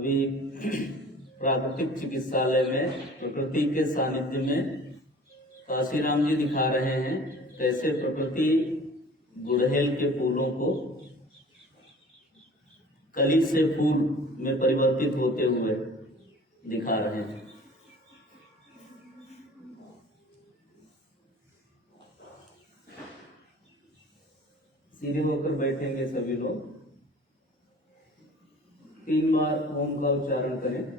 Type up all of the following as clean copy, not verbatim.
अभी प्राकृतिक चिकित्सालय में प्रकृति के सानिध्य में काशीराम जी दिखा रहे हैं कैसे प्रकृति गुड़हल के फूलों को कली से फूल में परिवर्तित होते हुए दिखा रहे हैं। सीधे होकर बैठेंगे सभी लोग। 3 बार ओम का उच्चारण करें।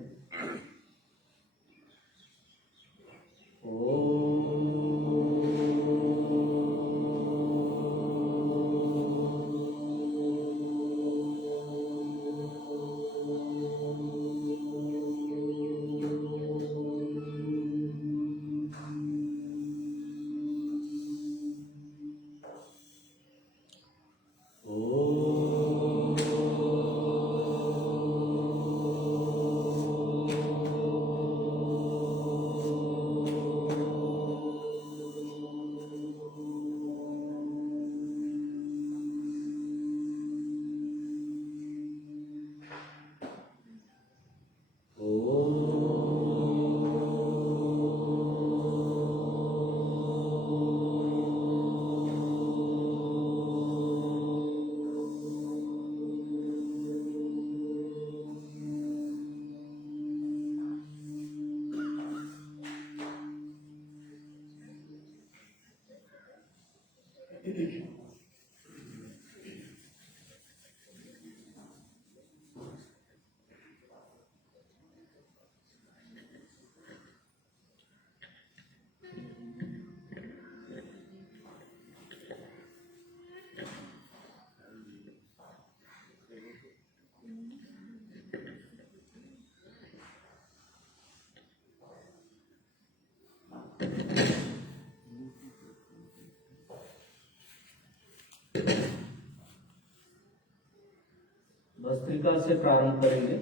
भस्त्रिका से प्रारंभ करेंगे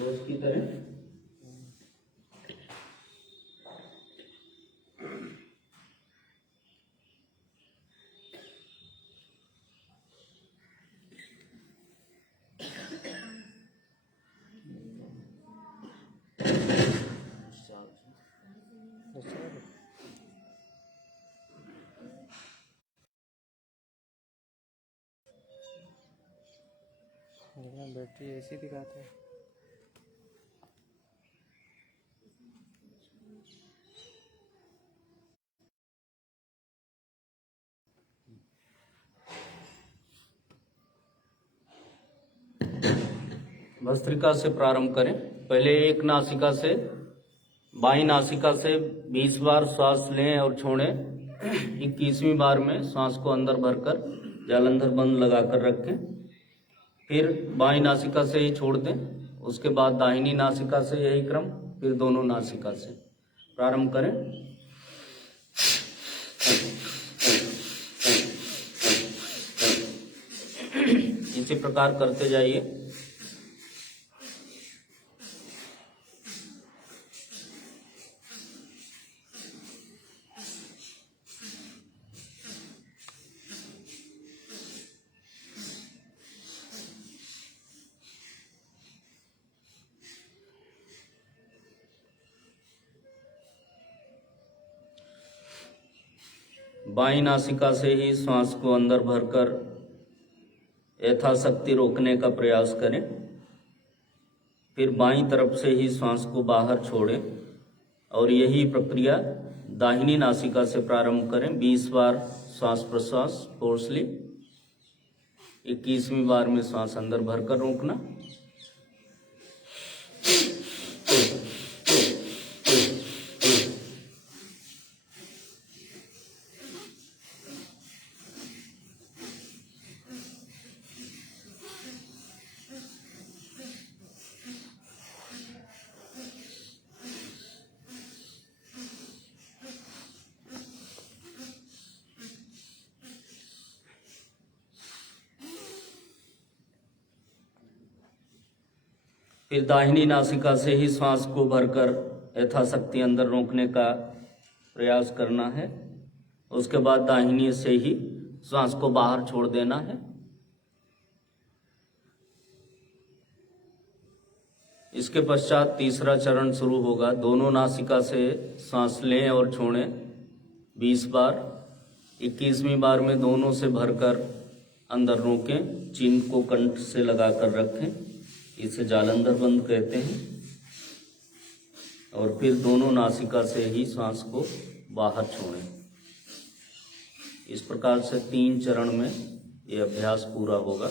रोज की तरह। बैटरी ऐसी दिखाते हैं। भस्त्रिका से प्रारंभ करें। पहले एक नासिका से बाईं नासिका से 20 बार श्वास लें और छोड़ें। 21वीं बार में श्वास को अंदर भरकर जालंधर बंद लगाकर रखें। फिर बाईं नासिका से ही छोड़ दें। उसके बाद दाहिनी नासिका से यही क्रम, फिर दोनों नासिका से प्रारंभ करें। इसी प्रकार करते जाइए। बाईं नासिका से ही श्वास को अंदर भरकर यथाशक्ति रोकने का प्रयास करें। फिर बाईं तरफ से ही श्वास को बाहर छोड़ें और यही प्रक्रिया दाहिनी नासिका से प्रारंभ करें। 20 बार श्वास प्रश्वास फोर्सली। 21वीं बार में श्वास अंदर भरकर रोकना। फिर दाहिनी नासिका से ही श्वास को भरकर यथाशक्ति अंदर रोकने का प्रयास करना है। उसके बाद दाहिनी से ही श्वास को बाहर छोड़ देना है। इसके पश्चात तीसरा चरण शुरू होगा। दोनों नासिका से सांस लें और छोड़ें 20 बार। 21वीं बार में दोनों से भरकर अंदर रोकें, चिन्ह को कंठ से लगाकर रखें, इसे जालंधर बंद कहते हैं। और फिर दोनों नासिका से ही सांस को बाहर छोड़ें। इस प्रकार से 3 चरण में ये अभ्यास पूरा होगा।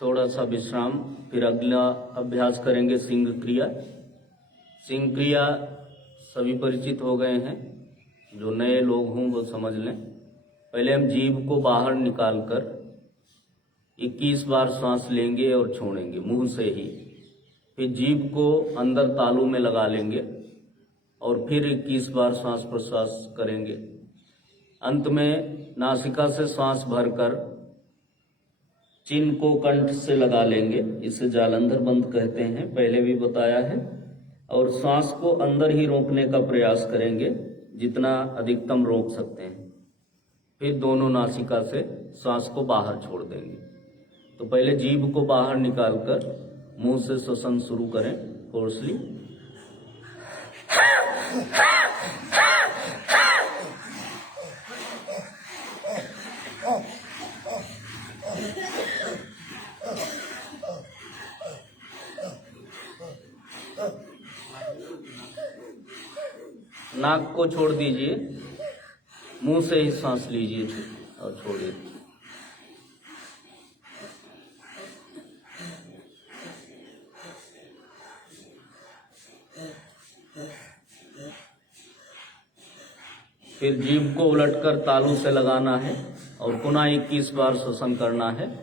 थोड़ा सा विश्राम, फिर अगला अभ्यास करेंगे सिंह क्रिया। सिंह क्रिया सभी परिचित हो गए हैं, जो नए लोग हों वो समझ लें। पहले हम जीभ को बाहर निकालकर 21 बार सांस लेंगे और छोड़ेंगे मुंह से ही। फिर जीभ को अंदर तालू में लगा लेंगे और फिर 21 बार सांस प्रश्वास करेंगे। अंत में नासिका से सांस भरकर चिन्ह को कंठ से लगा लेंगे, इसे जालंधर बंद कहते हैं, पहले भी बताया है। और सांस को अंदर ही रोकने का प्रयास करेंगे, जितना अधिकतम रोक सकते हैं। फिर दोनों नासिका से सांस को बाहर छोड़ देंगे। तो पहले जीभ को बाहर निकालकर मुंह से श्वसन शुरू करें फोर्सली। नाक को छोड़ दीजिए, मुंह से ही सांस लीजिए और छोड़िए। फिर जीभ को उलटकर तालू से लगाना है और पुनः 21 बार श्वसन करना है।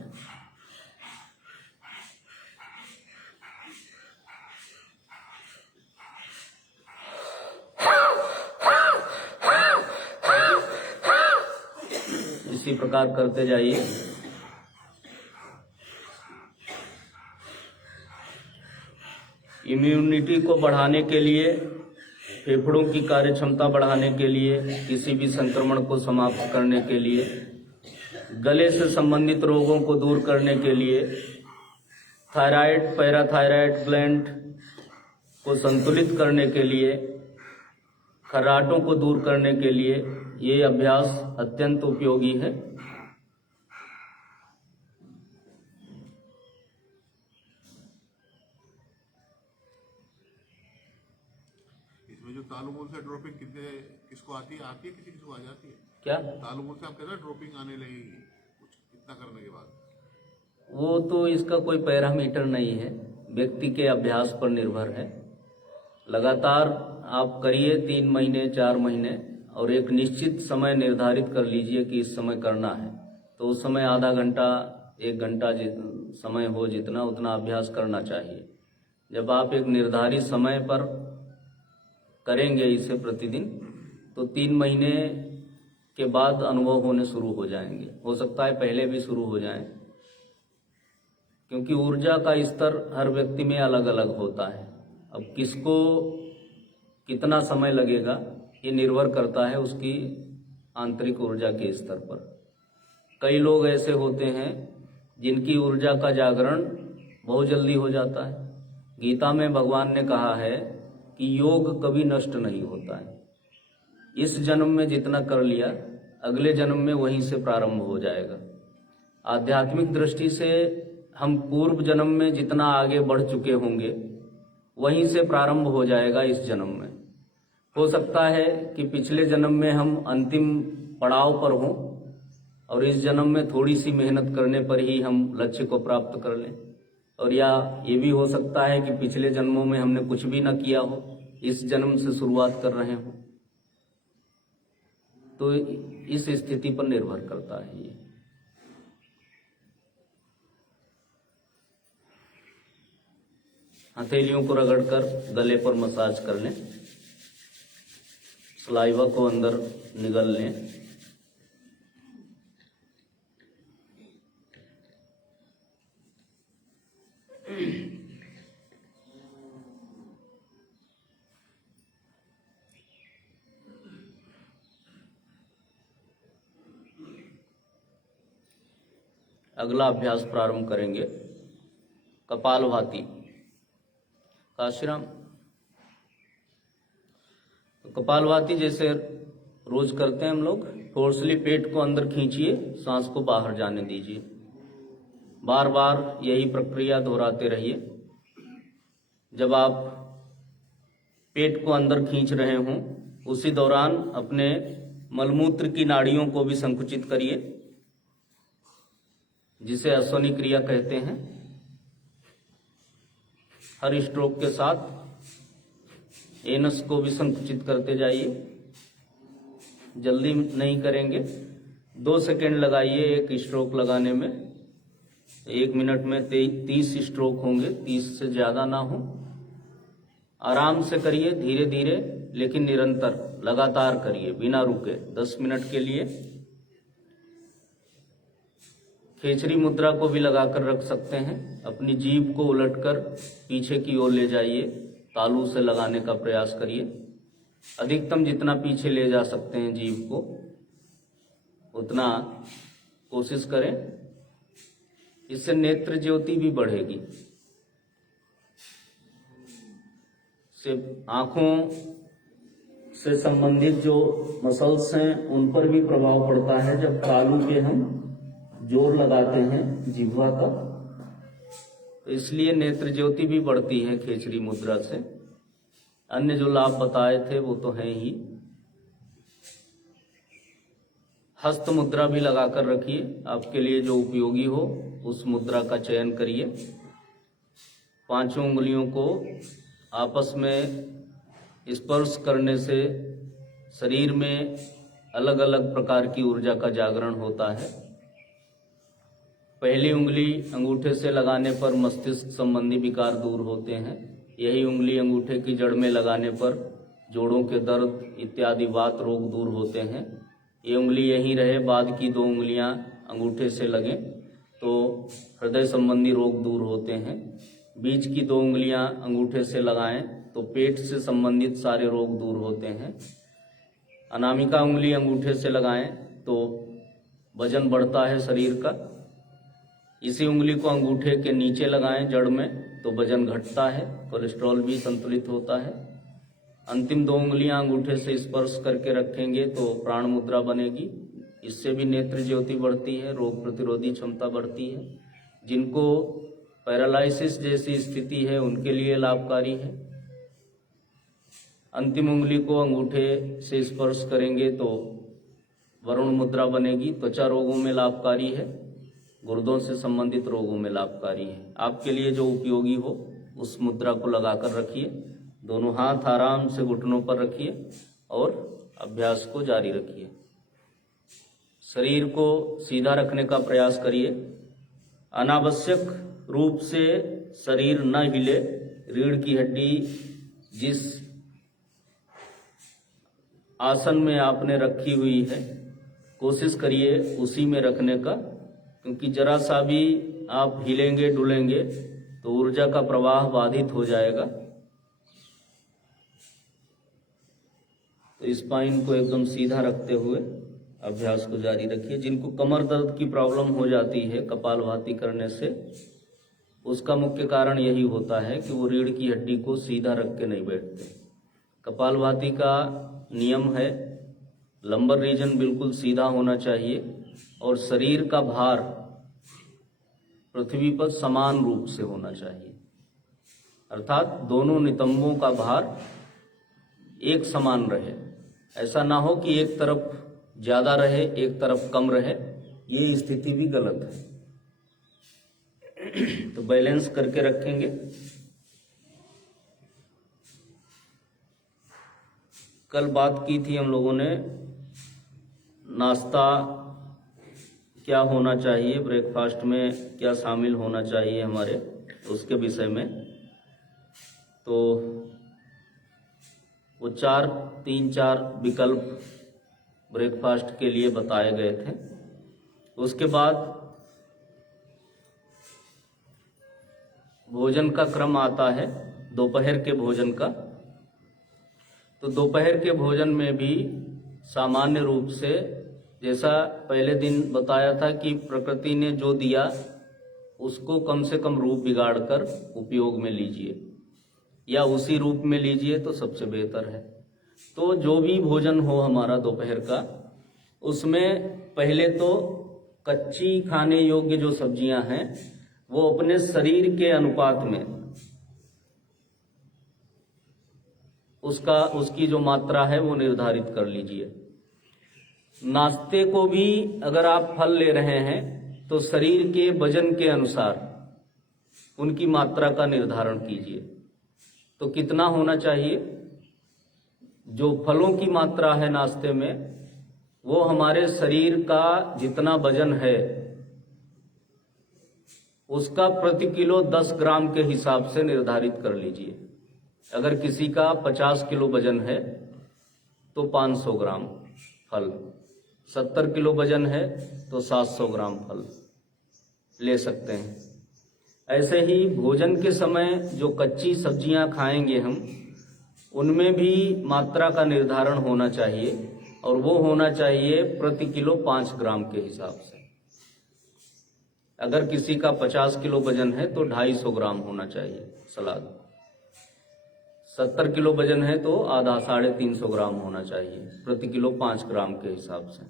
इसी प्रकार करते जाइए। इम्यूनिटी को बढ़ाने के लिए, फेफड़ों की कार्य क्षमता बढ़ाने के लिए, किसी भी संक्रमण को समाप्त करने के लिए, गले से संबंधित रोगों को दूर करने के लिए, थायराइड पैराथायराइड ग्लैंड को संतुलित करने के लिए, खर्राटों को दूर करने के लिए ये अभ्यास अत्यंत उपयोगी है। इसमें जो तालुमूल से ड्रॉपिंग किसको आती है किसी किसको आ जाती है? क्या तालुमूल से आप कहते हैं ड्रॉपिंग आने लगी कुछ कितना करने के बाद? वो तो इसका कोई पैरामीटर नहीं है, व्यक्ति के अभ्यास पर निर्भर है। लगातार आप करिए 3 महीने 4 महीने, और एक निश्चित समय निर्धारित कर लीजिए कि इस समय करना है। तो उस समय आधा घंटा 1 घंटा समय हो जितना, उतना अभ्यास करना चाहिए। जब आप एक निर्धारित समय पर करेंगे इसे प्रतिदिन, तो 3 महीने के बाद अनुभव होने शुरू हो जाएंगे। हो सकता है पहले भी शुरू हो जाएं, क्योंकि ऊर्जा का स्तर हर व्यक्ति में अलग अलग होता है। अब किसको कितना समय लगेगा ये निर्भर करता है उसकी आंतरिक ऊर्जा के स्तर पर। कई लोग ऐसे होते हैं जिनकी ऊर्जा का जागरण बहुत जल्दी हो जाता है। गीता में भगवान ने कहा है कि योग कभी नष्ट नहीं होता है। इस जन्म में जितना कर लिया, अगले जन्म में वहीं से प्रारंभ हो जाएगा। आध्यात्मिक दृष्टि से हम पूर्व जन्म में जितना आगे बढ़ चुके होंगे, वहीं से प्रारंभ हो जाएगा इस जन्म में। हो सकता है कि पिछले जन्म में हम अंतिम पड़ाव पर हों और इस जन्म में थोड़ी सी मेहनत करने पर ही हम लक्ष्य को प्राप्त कर लें, और या ये भी हो सकता है कि पिछले जन्मों में हमने कुछ भी न किया हो इस जन्म से शुरुआत कर रहे हों, तो इस स्थिति पर निर्भर करता है ये। हथेलियों को रगड़कर गले पर मसाज कर लें, सलाइवा को अंदर निगल लें। अगला अभ्यास प्रारंभ करेंगे कपालभाति। काशीराम, कपालभाति जैसे रोज करते हैं हम लोग, फोर्सली पेट को अंदर खींचिए, सांस को बाहर जाने दीजिए। बार बार यही प्रक्रिया दोहराते रहिए। जब आप पेट को अंदर खींच रहे हों, उसी दौरान अपने मलमूत्र की नाड़ियों को भी संकुचित करिए, जिसे अश्वनी क्रिया कहते हैं। हर स्ट्रोक के साथ एनस को भी संकुचित करते जाइए। जल्दी नहीं करेंगे, 2 सेकेंड लगाइए एक स्ट्रोक लगाने में। 1 मिनट में 30 स्ट्रोक होंगे, 30 से ज्यादा ना हो। आराम से करिए, धीरे धीरे लेकिन निरंतर, लगातार करिए बिना रुके 10 मिनट के लिए। खेचरी मुद्रा को भी लगाकर रख सकते हैं। अपनी जीभ को उलटकर पीछे की ओर ले जाइए, तालू से लगाने का प्रयास करिए। अधिकतम जितना पीछे ले जा सकते हैं जीभ को, उतना कोशिश करें। इससे नेत्र ज्योति भी बढ़ेगी। सिर्फ आंखों से संबंधित जो मसल्स हैं उन पर भी प्रभाव पड़ता है जब तालू पे हम जोर लगाते हैं जिह्वा का, तो इसलिए नेत्र ज्योति भी बढ़ती है खेचरी मुद्रा से। अन्य जो लाभ बताए थे वो तो हैं ही। हस्त मुद्रा भी लगाकर रखिए, आपके लिए जो उपयोगी हो उस मुद्रा का चयन करिए। 5 उंगलियों को आपस में स्पर्श करने से शरीर में अलग अलग प्रकार की ऊर्जा का जागरण होता है। पहली उंगली अंगूठे से लगाने पर मस्तिष्क संबंधी विकार दूर होते हैं। यही उंगली अंगूठे की जड़ में लगाने पर जोड़ों के दर्द इत्यादि वात रोग दूर होते हैं। ये उंगली यहीं रहे, बाद की 2 उंगलियां अंगूठे से लगें तो हृदय संबंधी रोग दूर होते हैं। बीच की 2 उंगलियां अंगूठे से लगाएं तो पेट से संबंधित सारे रोग दूर होते हैं। अनामिका उंगली अंगूठे से लगाएं तो वजन बढ़ता है शरीर का। इसी उंगली को अंगूठे के नीचे लगाएं जड़ में तो वजन घटता है, कोलेस्ट्रॉल भी संतुलित होता है। अंतिम 2 उंगलियां अंगूठे से स्पर्श करके रखेंगे तो प्राण मुद्रा बनेगी। इससे भी नेत्र ज्योति बढ़ती है, रोग प्रतिरोधी क्षमता बढ़ती है। जिनको पैरालिसिस जैसी स्थिति है उनके लिए लाभकारी है। अंतिम उंगली को अंगूठे से स्पर्श करेंगे तो वरुण मुद्रा बनेगी। त्वचा रोगों में लाभकारी है, गुर्दों से संबंधित रोगों में लाभकारी है। आपके लिए जो उपयोगी हो उस मुद्रा को लगाकर रखिए। दोनों हाथ आराम से घुटनों पर रखिए और अभ्यास को जारी रखिए। शरीर को सीधा रखने का प्रयास करिए। अनावश्यक रूप से शरीर न हिले। रीढ़ की हड्डी जिस आसन में आपने रखी हुई है, कोशिश करिए उसी में रखने का, क्योंकि जरा सा भी आप हिलेंगे डुलेंगे तो ऊर्जा का प्रवाह बाधित हो जाएगा। तो स्पाइन को एकदम सीधा रखते हुए अभ्यास को जारी रखिए। जिनको कमर दर्द की प्रॉब्लम हो जाती है कपालभाति करने से, उसका मुख्य कारण यही होता है कि वो रीढ़ की हड्डी को सीधा रख के नहीं बैठते। कपालभाति का नियम है लंबर रीजन बिल्कुल सीधा होना चाहिए और शरीर का भार पृथ्वी पर समान रूप से होना चाहिए, अर्थात दोनों नितंबों का भार एक समान रहे। ऐसा ना हो कि एक तरफ ज्यादा रहे एक तरफ कम रहे, ये स्थिति भी गलत है। तो बैलेंस करके रखेंगे। कल बात की थी हम लोगों ने, नाश्ता क्या होना चाहिए, ब्रेकफास्ट में क्या शामिल होना चाहिए हमारे, उसके विषय में। तो वो 3-4 विकल्प ब्रेकफास्ट के लिए बताए गए थे। उसके बाद भोजन का क्रम आता है दोपहर के भोजन का। तो दोपहर के भोजन में भी सामान्य रूप से, जैसा पहले दिन बताया था कि प्रकृति ने जो दिया उसको कम से कम रूप बिगाड़कर उपयोग में लीजिए, या उसी रूप में लीजिए तो सबसे बेहतर है। तो जो भी भोजन हो हमारा दोपहर का, उसमें पहले तो कच्ची खाने योग्य जो सब्जियां हैं वो अपने शरीर के अनुपात में उसकी जो मात्रा है वो निर्धारित कर लीजिए। नाश्ते को भी अगर आप फल ले रहे हैं तो शरीर के वजन के अनुसार उनकी मात्रा का निर्धारण कीजिए। तो कितना होना चाहिए? जो फलों की मात्रा है नाश्ते में, वो हमारे शरीर का जितना वजन है उसका प्रति किलो 10 ग्राम के हिसाब से निर्धारित कर लीजिए। अगर किसी का 50 किलो वजन है तो 500 ग्राम फल, 70 किलो वजन है तो 700 ग्राम फल ले सकते हैं। ऐसे ही भोजन के समय जो कच्ची सब्जियां खाएंगे हम, उनमें भी मात्रा का निर्धारण होना चाहिए, और वो होना चाहिए प्रति किलो 5 ग्राम के हिसाब से। अगर किसी का 50 किलो वजन है तो 250 ग्राम होना चाहिए सलाद, 70 किलो वजन है तो आधा 350 ग्राम होना चाहिए प्रति किलो 5 ग्राम के हिसाब से।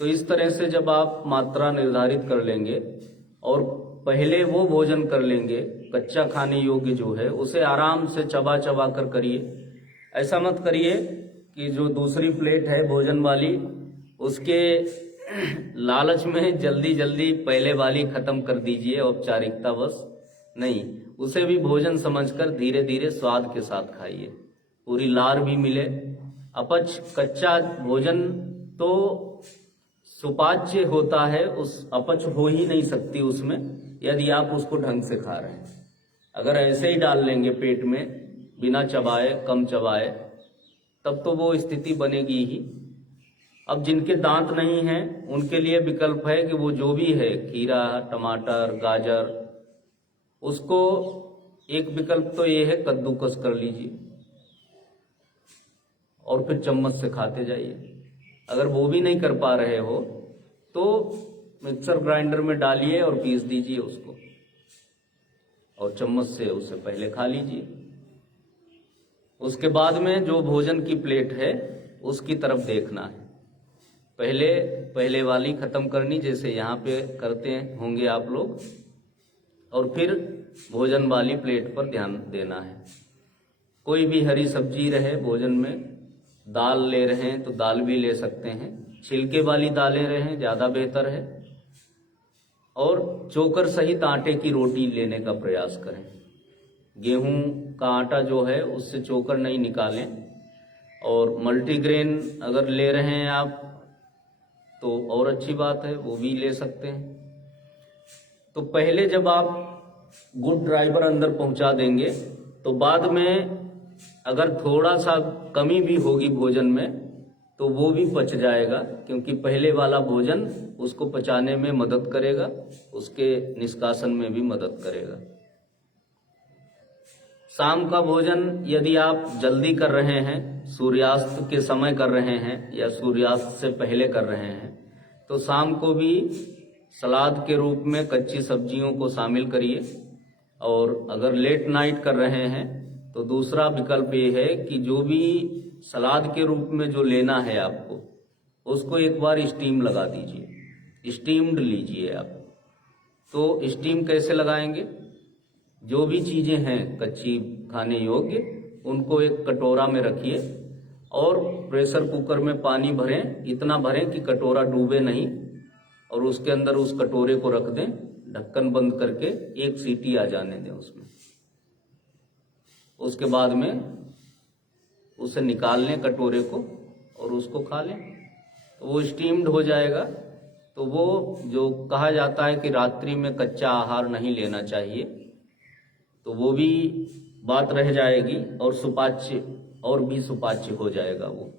तो इस तरह से जब आप मात्रा निर्धारित कर लेंगे और पहले वो भोजन कर लेंगे, कच्चा खाने योग्य जो है उसे आराम से चबा चबा कर करिए। ऐसा मत करिए कि जो दूसरी प्लेट है भोजन वाली, उसके लालच में जल्दी जल्दी पहले वाली खत्म कर दीजिए, औपचारिकता बस नहीं, उसे भी भोजन समझकर धीरे धीरे स्वाद के साथ खाइए, पूरी लार भी मिले। अपच कच्चा भोजन तो सुपाच्य होता है, उस अपच हो ही नहीं सकती उसमें यदि आप उसको ढंग से खा रहे हैं। अगर ऐसे ही डाल लेंगे पेट में बिना चबाए, कम चबाए, तब तो वो स्थिति बनेगी ही। अब जिनके दांत नहीं हैं उनके लिए विकल्प है कि वो जो भी है, खीरा, टमाटर, गाजर, उसको एक विकल्प तो ये है कद्दूकस कर लीजिए और फिर चम्मच से खाते जाइए। अगर वो भी नहीं कर पा रहे हो तो मिक्सर ग्राइंडर में डालिए और पीस दीजिए उसको, और चम्मच से उससे पहले खा लीजिए। उसके बाद में जो भोजन की प्लेट है उसकी तरफ देखना है, पहले वाली खत्म करनी, जैसे यहाँ पे करते होंगे आप लोग, और फिर भोजन वाली प्लेट पर ध्यान देना है। कोई भी हरी सब्जी रहे भोजन में, दाल ले रहे हैं तो दाल भी ले सकते हैं, छिलके वाली दालें रहें ज़्यादा बेहतर है, और चोकर सहित आटे की रोटी लेने का प्रयास करें। गेहूं का आटा जो है उससे चोकर नहीं निकालें, और मल्टीग्रेन अगर ले रहे हैं आप तो और अच्छी बात है, वो भी ले सकते हैं। तो पहले जब आप गुड ड्राइवर अंदर पहुंचा देंगे तो बाद में अगर थोड़ा सा कमी भी होगी भोजन में तो वो भी पच जाएगा, क्योंकि पहले वाला भोजन उसको पचाने में मदद करेगा, उसके निष्कासन में भी मदद करेगा। शाम का भोजन यदि आप जल्दी कर रहे हैं, सूर्यास्त के समय कर रहे हैं या सूर्यास्त से पहले कर रहे हैं, तो शाम को भी सलाद के रूप में कच्ची सब्जियों को शामिल करिए। और अगर लेट नाइट कर रहे हैं तो दूसरा विकल्प ये है कि जो भी सलाद के रूप में जो लेना है आपको, उसको एक बार स्टीम लगा दीजिए, स्टीम्ड लीजिए आप। तो स्टीम कैसे लगाएंगे? जो भी चीज़ें हैं कच्ची खाने योग्य, उनको एक कटोरा में रखिए और प्रेशर कुकर में पानी भरें, इतना भरें कि कटोरा डूबे नहीं, और उसके अंदर उस कटोरे को रख दें, ढक्कन बंद करके 1 सीटी आ जाने दें उसमें। उसके बाद में उसे निकाल लें कटोरे को और उसको खा लें, तो वो स्टीम्ड हो जाएगा। तो वो जो कहा जाता है कि रात्रि में कच्चा आहार नहीं लेना चाहिए, तो वो भी बात रह जाएगी और सुपाच्य और भी सुपाच्य हो जाएगा वो,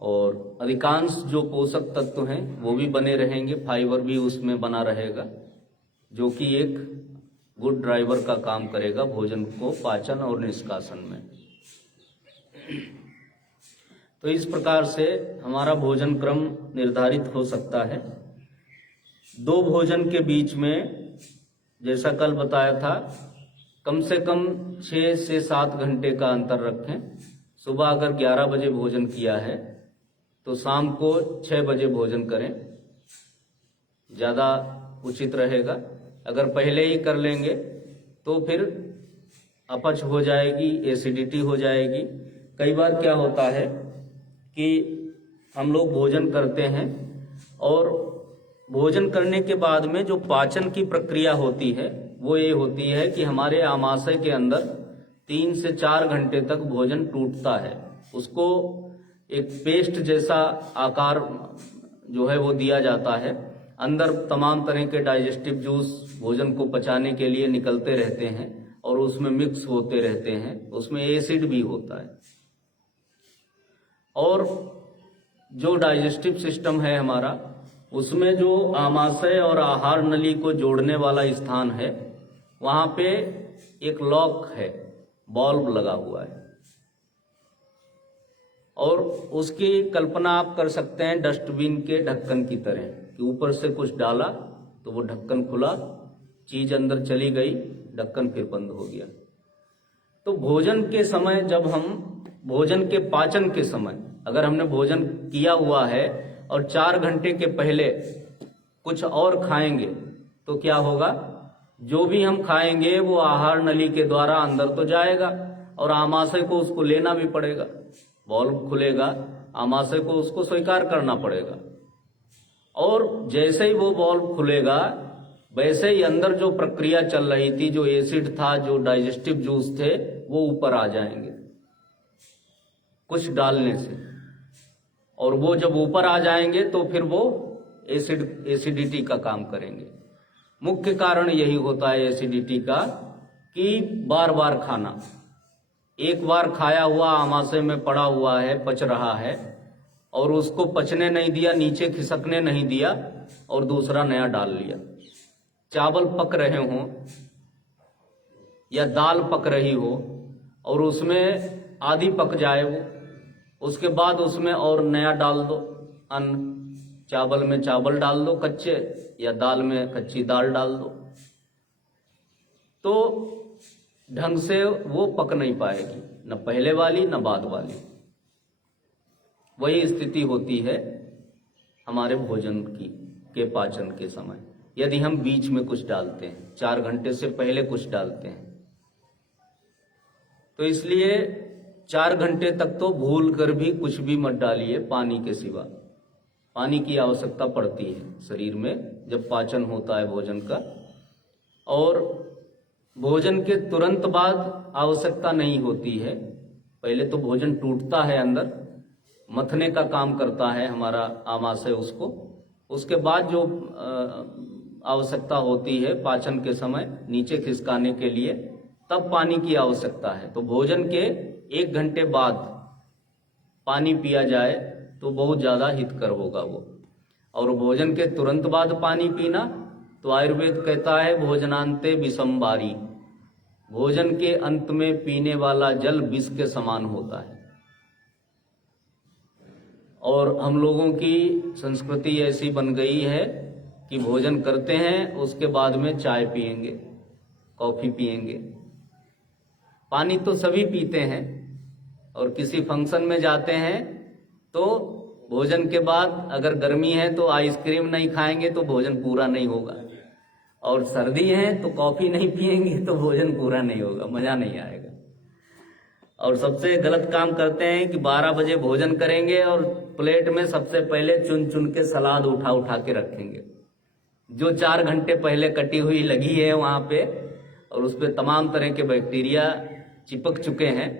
और अधिकांश जो पोषक तत्व हैं वो भी बने रहेंगे, फाइबर भी उसमें बना रहेगा, जो कि एक गुड ड्राइवर का काम करेगा भोजन को पाचन और निष्कासन में। तो इस प्रकार से हमारा भोजन क्रम निर्धारित हो सकता है। दो भोजन के बीच में, जैसा कल बताया था, कम से कम 6 से 7 घंटे का अंतर रखें। सुबह अगर 11 बजे भोजन किया है तो शाम को 6 बजे भोजन करें, ज़्यादा उचित रहेगा। अगर पहले ही कर लेंगे तो फिर अपच हो जाएगी, एसिडिटी हो जाएगी। कई बार क्या होता है कि हम लोग भोजन करते हैं और भोजन करने के बाद में जो पाचन की प्रक्रिया होती है वो ये होती है कि हमारे आमाशय के अंदर 3 से 4 घंटे तक भोजन टूटता है, उसको एक पेस्ट जैसा आकार जो है वो दिया जाता है। अंदर तमाम तरह के डाइजेस्टिव जूस भोजन को पचाने के लिए निकलते रहते हैं और उसमें मिक्स होते रहते हैं, उसमें एसिड भी होता है। और जो डाइजेस्टिव सिस्टम है हमारा, उसमें जो आमाशय और आहार नली को जोड़ने वाला स्थान है, वहां पे एक लॉक है, बल्ब लगा हुआ है, और उसकी कल्पना आप कर सकते हैं डस्टबिन के ढक्कन की तरह कि ऊपर से कुछ डाला तो वो ढक्कन खुला, चीज अंदर चली गई, ढक्कन फिर बंद हो गया। तो भोजन के समय, जब हम भोजन के पाचन के समय अगर हमने भोजन किया हुआ है और 4 घंटे के पहले कुछ और खाएंगे तो क्या होगा, जो भी हम खाएंगे वो आहार नली के द्वारा अंदर तो जाएगा और आमाशय को उसको लेना भी पड़ेगा। बल्ब खुलेगा, आमाशय को उसको स्वीकार करना पड़ेगा, और जैसे ही वो बल्ब खुलेगा वैसे ही अंदर जो प्रक्रिया चल रही थी, जो एसिड था, जो डाइजेस्टिव जूस थे, वो ऊपर आ जाएंगे कुछ डालने से, और वो जब ऊपर आ जाएंगे तो फिर वो एसिडिटी का काम करेंगे। मुख्य कारण यही होता है एसिडिटी का कि बार बार खाना, एक बार खाया हुआ आमाशय में पड़ा हुआ है, पच रहा है, और उसको पचने नहीं दिया, नीचे खिसकने नहीं दिया, और दूसरा नया डाल लिया। चावल पक रहे हों या दाल पक रही हो और उसमें आधी पक जाए वो, उसके बाद उसमें और नया डाल दो अन्न, चावल में चावल डाल दो कच्चे, या दाल में कच्ची दाल डाल दो, तो ढंग से वो पक नहीं पाएगी, न पहले वाली न बाद वाली। वही स्थिति होती है हमारे भोजन की के पाचन के समय, यदि हम बीच में कुछ डालते हैं, 4 घंटे से पहले कुछ डालते हैं। तो इसलिए 4 घंटे तक तो भूल कर भी कुछ भी मत डालिए पानी के सिवा। पानी की आवश्यकता पड़ती है शरीर में जब पाचन होता है भोजन का, और भोजन के तुरंत बाद आवश्यकता नहीं होती है। पहले तो भोजन टूटता है अंदर, मथने का काम करता है हमारा आमाशय उसको, उसके बाद जो आवश्यकता होती है पाचन के समय नीचे खिसकाने के लिए, तब पानी की आवश्यकता है। तो भोजन के 1 घंटे बाद पानी पिया जाए तो बहुत ज्यादा हितकर होगा वो। और भोजन के तुरंत बाद पानी पीना, तो आयुर्वेद कहता है भोजनांते विषमबारी, भोजन के अंत में पीने वाला जल विष के समान होता है। और हम लोगों की संस्कृति ऐसी बन गई है कि भोजन करते हैं उसके बाद में चाय पिएंगे, कॉफी पिएंगे। पानी तो सभी पीते हैं, और किसी फंक्शन में जाते हैं तो भोजन के बाद अगर गर्मी है तो आइसक्रीम नहीं खाएंगे तो भोजन पूरा नहीं होगा, और सर्दी है तो कॉफी नहीं पिएंगे तो भोजन पूरा नहीं होगा, मजा नहीं आएगा। और सबसे गलत काम करते हैं कि 12 बजे भोजन करेंगे और प्लेट में सबसे पहले चुन चुन के सलाद उठा उठा के रखेंगे, जो 4 घंटे पहले कटी हुई लगी है वहां पे, और उस पे तमाम तरह के बैक्टीरिया चिपक चुके हैं।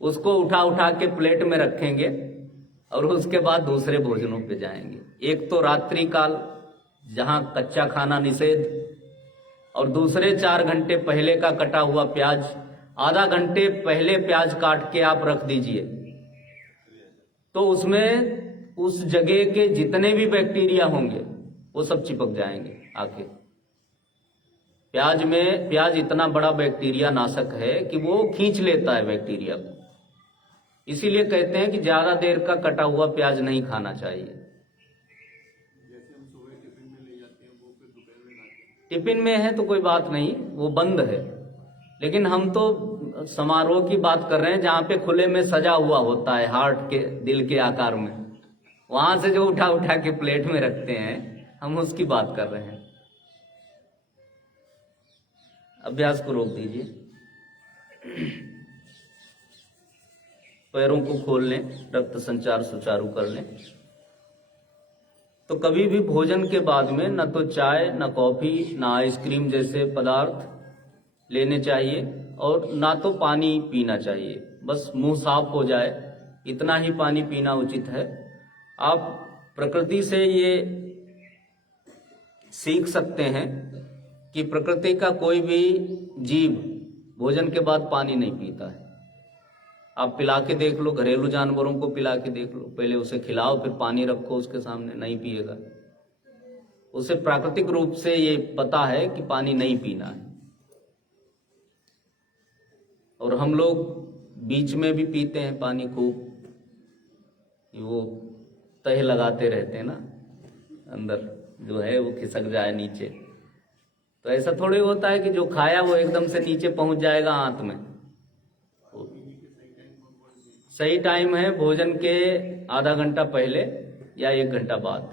उसको उठा उठा के प्लेट में रखेंगे और उसके बाद दूसरे भोजनों पे जाएंगे। एक तो रात्रि काल जहां कच्चा खाना निषेध, और दूसरे 4 घंटे पहले का कटा हुआ प्याज, आधा घंटे पहले प्याज काट के आप रख दीजिए तो उसमें उस जगह के जितने भी बैक्टीरिया होंगे वो सब चिपक जाएंगे आके। प्याज इतना बड़ा बैक्टीरिया नाशक है कि वो खींच लेता है बैक्टीरिया को। इसीलिए कहते हैं कि ज्यादा देर का कटा हुआ प्याज नहीं खाना चाहिए। टिफिन में है तो कोई बात नहीं, वो बंद है, लेकिन हम तो समारोह की बात कर रहे हैं जहां पे खुले में सजा हुआ होता है, हार्ट के दिल के आकार में, वहां से जो उठा उठा के प्लेट में रखते हैं, हम उसकी बात कर रहे हैं। अभ्यास को रोक दीजिए, पैरों को खोल लें, रक्त संचार सुचारू कर लें। तो कभी भी भोजन के बाद में न तो चाय, न कॉफी, न आइसक्रीम जैसे पदार्थ लेने चाहिए और ना तो पानी पीना चाहिए। बस मुंह साफ हो जाए इतना ही पानी पीना उचित है। आप प्रकृति से ये सीख सकते हैं कि प्रकृति का कोई भी जीव भोजन के बाद पानी नहीं पीता है। आप पिला के देख लो, घरेलू जानवरों को पिला के देख लो, पहले उसे खिलाओ फिर पानी रखो उसके सामने, नहीं पिएगा। उसे प्राकृतिक रूप से ये पता है कि पानी नहीं पीना है। और हम लोग बीच में भी पीते हैं पानी खूब, वो तह लगाते रहते हैं ना, अंदर जो है वो खिसक जाए नीचे। तो ऐसा थोड़ी होता है कि जो खाया वो एकदम से नीचे पहुंच जाएगा आंत में। सही टाइम है भोजन के आधा घंटा पहले या 1 घंटा बाद,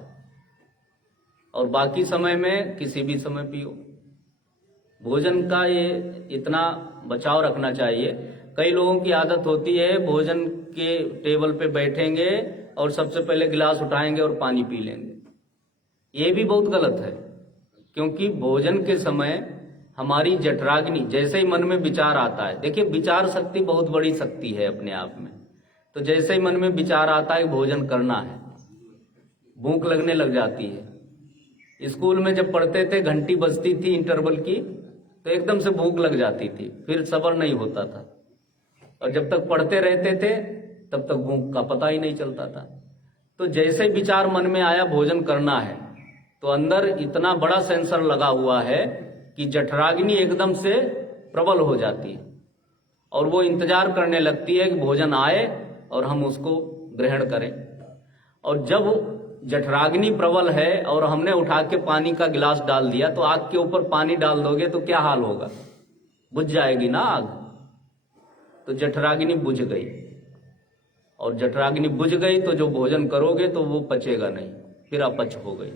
और बाकी समय में किसी भी समय पियो। भोजन का ये इतना बचाव रखना चाहिए। कई लोगों की आदत होती है भोजन के टेबल पे बैठेंगे और सबसे पहले गिलास उठाएंगे और पानी पी लेंगे। ये भी बहुत गलत है, क्योंकि भोजन के समय हमारी जठराग्नि, जैसे ही मन में विचार आता है, देखिए विचार शक्ति बहुत बड़ी शक्ति है अपने आप में, तो जैसे ही मन में विचार आता है भोजन करना है, भूख लगने लग जाती है। स्कूल में जब पढ़ते थे घंटी बजती थी इंटरवल की तो एकदम से भूख लग जाती थी, फिर सब्र नहीं होता था, और जब तक पढ़ते रहते थे तब तक भूख का पता ही नहीं चलता था। तो जैसे विचार मन में आया भोजन करना है, तो अंदर इतना बड़ा सेंसर लगा हुआ है कि जठराग्नि एकदम से प्रबल हो जाती है और वो इंतजार करने लगती है कि भोजन आए और हम उसको ग्रहण करें। और जब जठराग्नि प्रबल है और हमने उठा के पानी का गिलास डाल दिया, तो आग के ऊपर पानी डाल दोगे तो क्या हाल होगा? बुझ जाएगी ना आग। तो जठराग्नि बुझ गई, और जठराग्नि बुझ गई तो जो भोजन करोगे तो वो पचेगा नहीं, फिर अपच हो गई।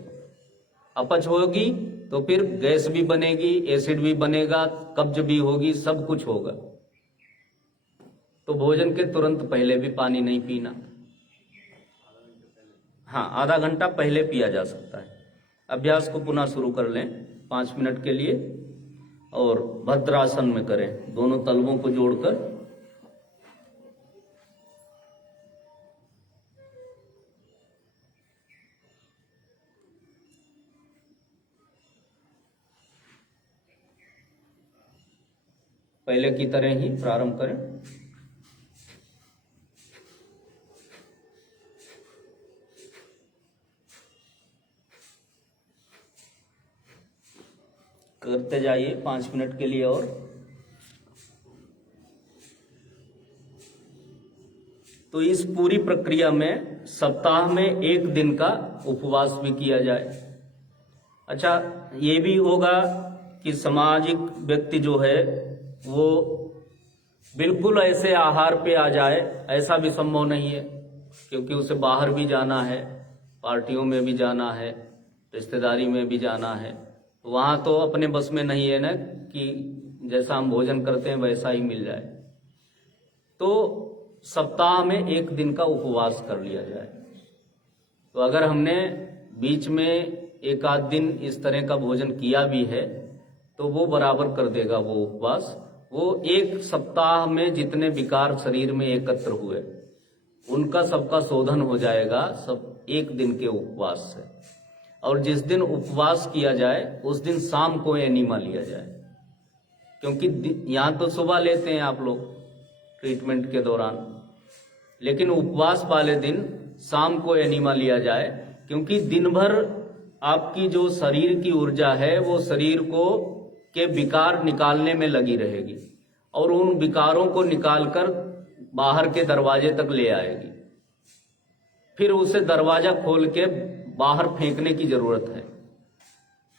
अपच होगी तो फिर गैस भी बनेगी, एसिड भी बनेगा, कब्ज भी होगी, सब कुछ होगा। तो भोजन के तुरंत पहले भी पानी नहीं पीना। हाँ, आधा घंटा पहले पिया जा सकता है। अभ्यास को पुनः शुरू कर लें 5 मिनट के लिए, और भद्रासन में करें, दोनों तलवों को जोड़कर। पहले की तरह ही प्रारंभ करें। करते जाइए 5 मिनट के लिए। और तो इस पूरी प्रक्रिया में सप्ताह में 1 दिन का उपवास भी किया जाए। अच्छा, ये भी होगा कि सामाजिक व्यक्ति जो है वो बिल्कुल ऐसे आहार पे आ जाए, ऐसा भी संभव नहीं है, क्योंकि उसे बाहर भी जाना है, पार्टियों में भी जाना है, रिश्तेदारी में भी जाना है। वहां तो अपने बस में नहीं है ना कि जैसा हम भोजन करते हैं वैसा ही मिल जाए। तो सप्ताह में 1 दिन का उपवास कर लिया जाए। तो अगर हमने बीच में 1 आध दिन इस तरह का भोजन किया भी है तो वो बराबर कर देगा वो उपवास, वो एक सप्ताह में जितने विकार शरीर में एकत्र हुए उनका सबका शोधन हो जाएगा, सब एक दिन के उपवास से। और जिस दिन उपवास किया जाए उस दिन शाम को एनीमा लिया जाए, क्योंकि यहाँ तो सुबह लेते हैं आप लोग ट्रीटमेंट के दौरान, लेकिन उपवास वाले दिन शाम को एनीमा लिया जाए, क्योंकि दिन भर आपकी जो शरीर की ऊर्जा है वो शरीर को के विकार निकालने में लगी रहेगी और उन विकारों को निकालकर बाहर के दरवाजे तक ले आएगी। फिर उसे दरवाजा खोल के बाहर फेंकने की जरूरत है।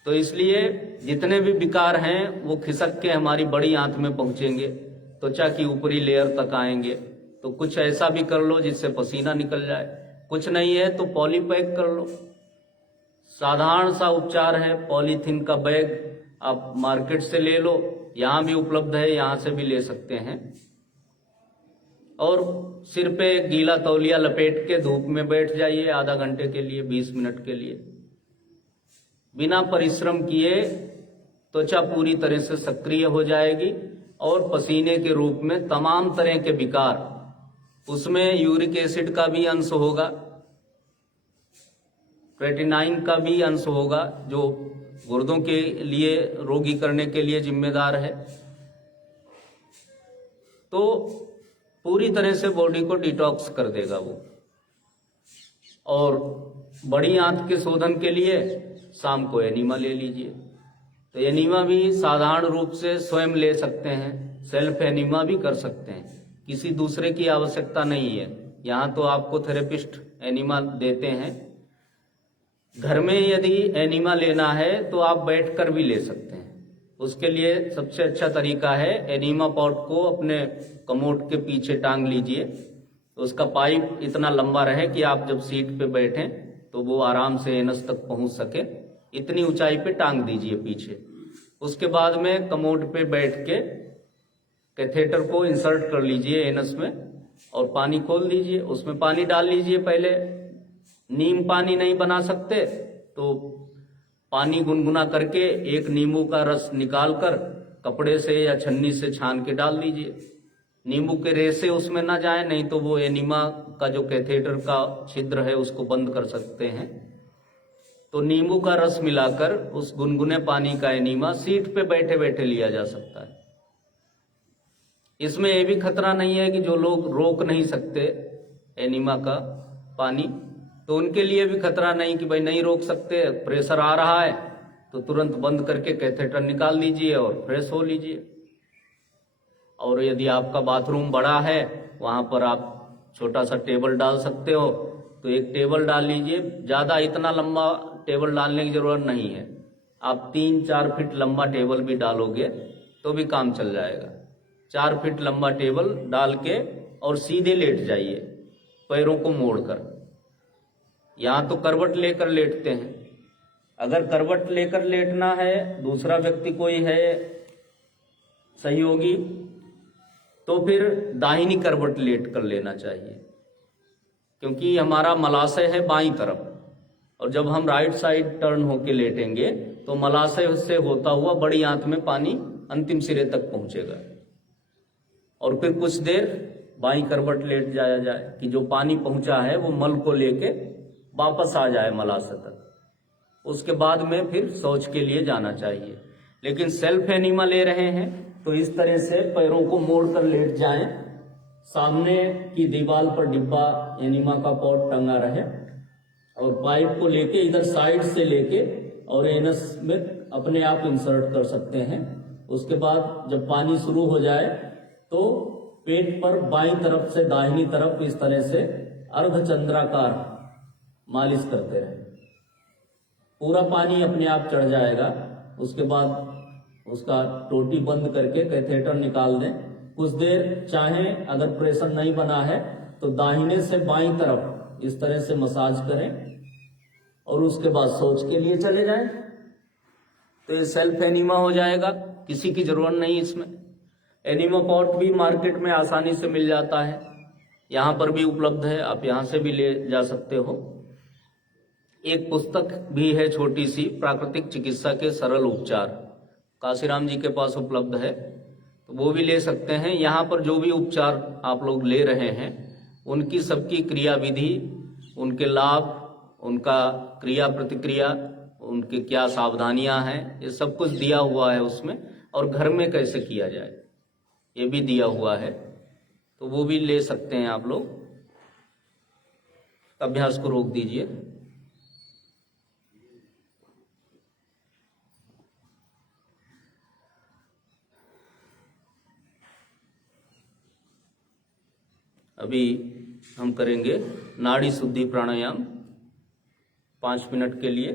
तो इसलिए जितने भी विकार हैं वो खिसक के हमारी बड़ी आंत में पहुंचेंगे, त्वचा की ऊपरी लेयर तक आएंगे। तो कुछ ऐसा भी कर लो जिससे पसीना निकल जाए, कुछ नहीं है तो पॉलीपैक कर लो। साधारण सा उपचार है, पॉलीथीन का बैग आप मार्केट से ले लो, यहाँ भी उपलब्ध है, यहाँ से भी ले सकते हैं। और सिर पे गीला तौलिया लपेट के धूप में बैठ जाइए आधा घंटे के लिए, 20 मिनट के लिए। बिना परिश्रम किए त्वचा पूरी तरह से सक्रिय हो जाएगी और पसीने के रूप में तमाम तरह के विकार, उसमें यूरिक एसिड का भी अंश होगा, क्रेटिनाइन का भी अंश होगा जो गुर्दों के लिए रोगी करने के लिए जिम्मेदार है। तो पूरी तरह से बॉडी को डिटॉक्स कर देगा वो। और बड़ी आंत के शोधन के लिए शाम को एनीमा ले लीजिए। तो एनीमा भी साधारण रूप से स्वयं ले सकते हैं, सेल्फ एनीमा भी कर सकते हैं, किसी दूसरे की आवश्यकता नहीं है। यहाँ तो आपको थेरेपिस्ट एनीमा देते हैं। घर में यदि एनीमा लेना है तो आप बैठकर भी ले सकते हैं। उसके लिए सबसे अच्छा तरीका है, एनीमा पॉट को अपने कमोड के पीछे टांग लीजिए। उसका पाइप इतना लंबा रहे कि आप जब सीट पे बैठें तो वो आराम से एनस तक पहुंच सके, इतनी ऊंचाई पे टांग दीजिए पीछे। उसके बाद में कमोड पे बैठ के कैथेटर को इंसर्ट कर लीजिए एनस में और पानी खोल दीजिए, उसमें पानी डाल लीजिए। पहले नीम पानी नहीं बना सकते तो पानी गुनगुना करके एक नींबू का रस निकालकर कपड़े से या छन्नी से छान के डाल दीजिए। नींबू के रेसे उसमें ना जाए, नहीं तो वो एनीमा का जो कैथेटर का छिद्र है उसको बंद कर सकते हैं। तो नींबू का रस मिलाकर उस गुनगुने पानी का एनीमा सीट पे बैठे बैठे लिया जा सकता है। इसमें ये भी खतरा नहीं है कि जो लोग रोक नहीं सकते एनीमा का पानी, तो उनके लिए भी खतरा नहीं कि भाई नहीं रोक सकते, प्रेशर आ रहा है तो तुरंत बंद करके कैथेटर निकाल दीजिए और फ्रेश हो लीजिए। और यदि आपका बाथरूम बड़ा है, वहां पर आप छोटा सा टेबल डाल सकते हो, तो एक टेबल डाल लीजिए। ज्यादा इतना लंबा टेबल डालने की जरूरत नहीं है, आप 3-4 फीट लंबा टेबल भी डालोगे तो भी काम चल जाएगा। 4 फीट लंबा टेबल डाल के और सीधे लेट जाइए, पैरों को मोड़कर। यहाँ तो करवट लेकर लेटते हैं, अगर करवट लेकर लेटना है, दूसरा व्यक्ति कोई है सहयोगी, तो फिर दाहिनी करवट लेट कर लेना चाहिए, क्योंकि हमारा मलाशय है बाईं तरफ, और जब हम राइट साइड टर्न होके लेटेंगे तो मलाशय से होता हुआ बड़ी आंत में पानी अंतिम सिरे तक पहुंचेगा। और फिर कुछ देर बाईं करवट लेट जाया जाए कि जो पानी पहुंचा है वो मल को लेके वापस आ जाए मलाशय तक। उसके बाद में फिर शौच के लिए जाना चाहिए। लेकिन सेल्फ एनीमा ले रहे हैं तो इस तरह से पैरों को मोड़कर लेट जाएं, सामने की दीवार पर डिब्बा एनीमा का पॉट टंगा रहे और पाइप को लेके इधर साइड से लेके और एनस में अपने आप इंसर्ट कर सकते हैं। उसके बाद जब पानी शुरू हो जाए तो पेट पर बाईं तरफ से दाहिनी तरफ इस तरह से अर्धचंद्राकार मालिश करते रहे, पूरा पानी अपने आप चढ़ जाएगा। उसके बाद उसका टोटी बंद करके कैथेटर निकाल दें। कुछ देर चाहें, अगर प्रेशर नहीं बना है तो दाहिने से बाईं तरफ इस तरह से मसाज करें और उसके बाद शौच के लिए चले जाएं। तो ये सेल्फ एनीमा हो जाएगा, किसी की जरूरत नहीं इसमें। एनीमा पॉट भी मार्केट में आसानी से मिल जाता है, यहाँ पर भी उपलब्ध है, आप यहाँ से भी ले जा सकते हो। एक पुस्तक भी है छोटी सी, प्राकृतिक चिकित्सा के सरल उपचार, काशीराम जी के पास उपलब्ध है। तो वो भी ले सकते हैं। यहाँ पर जो भी उपचार आप लोग ले रहे हैं उनकी सबकी क्रिया विधि, उनके लाभ, उनका क्रिया प्रतिक्रिया, उनके क्या सावधानियां हैं, ये सब कुछ दिया हुआ है उसमें, और घर में कैसे किया जाए ये भी दिया हुआ है। तो वो भी ले सकते हैं आप लोग। अभ्यास को रोक दीजिए। अभी हम करेंगे नाड़ी शुद्धि प्राणायाम 5 मिनट के लिए।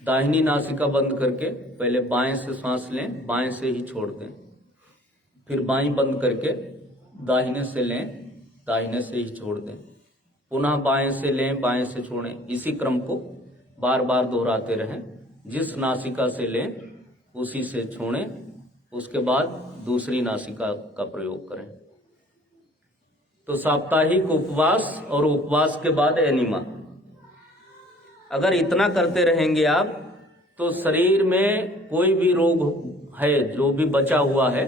दाहिनी नासिका बंद करके पहले बाएं से सांस लें, बाएं से ही छोड़ दें, फिर बाईं बंद करके दाहिने से लें, दाहिने से ही छोड़ दें, पुनः बाएं से लें, बाएं से छोड़ें। इसी क्रम को बार बार दोहराते रहें। जिस नासिका से लें उसी से छोड़ें, उसके बाद दूसरी नासिका का प्रयोग करें। तो साप्ताहिक उपवास और उपवास के बाद एनिमा, अगर इतना करते रहेंगे आप तो शरीर में कोई भी रोग है जो भी बचा हुआ है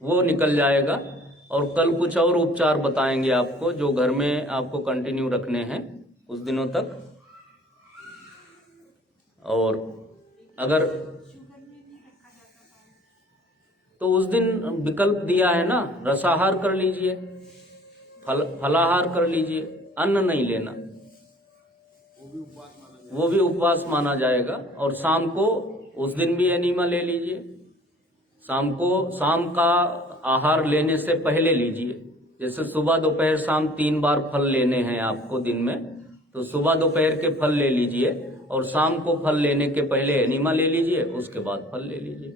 वो निकल जाएगा। और कल कुछ और उपचार बताएंगे आपको जो घर में आपको कंटिन्यू रखने हैं कुछ दिनों तक। और अगर तो उस दिन विकल्प दिया है ना, रसाहार कर लीजिए, फलाहार कर लीजिए, अन्न नहीं लेना, वो भी उपवास माना जाएगा। और शाम को उस दिन भी एनीमा ले लीजिए। शाम का आहार लेने से पहले लीजिए। जैसे सुबह दोपहर शाम 3 बार फल लेने हैं आपको दिन में, तो सुबह दोपहर के फल ले लीजिए और शाम को फल लेने के पहले एनीमा ले लीजिए, उसके बाद फल ले लीजिए।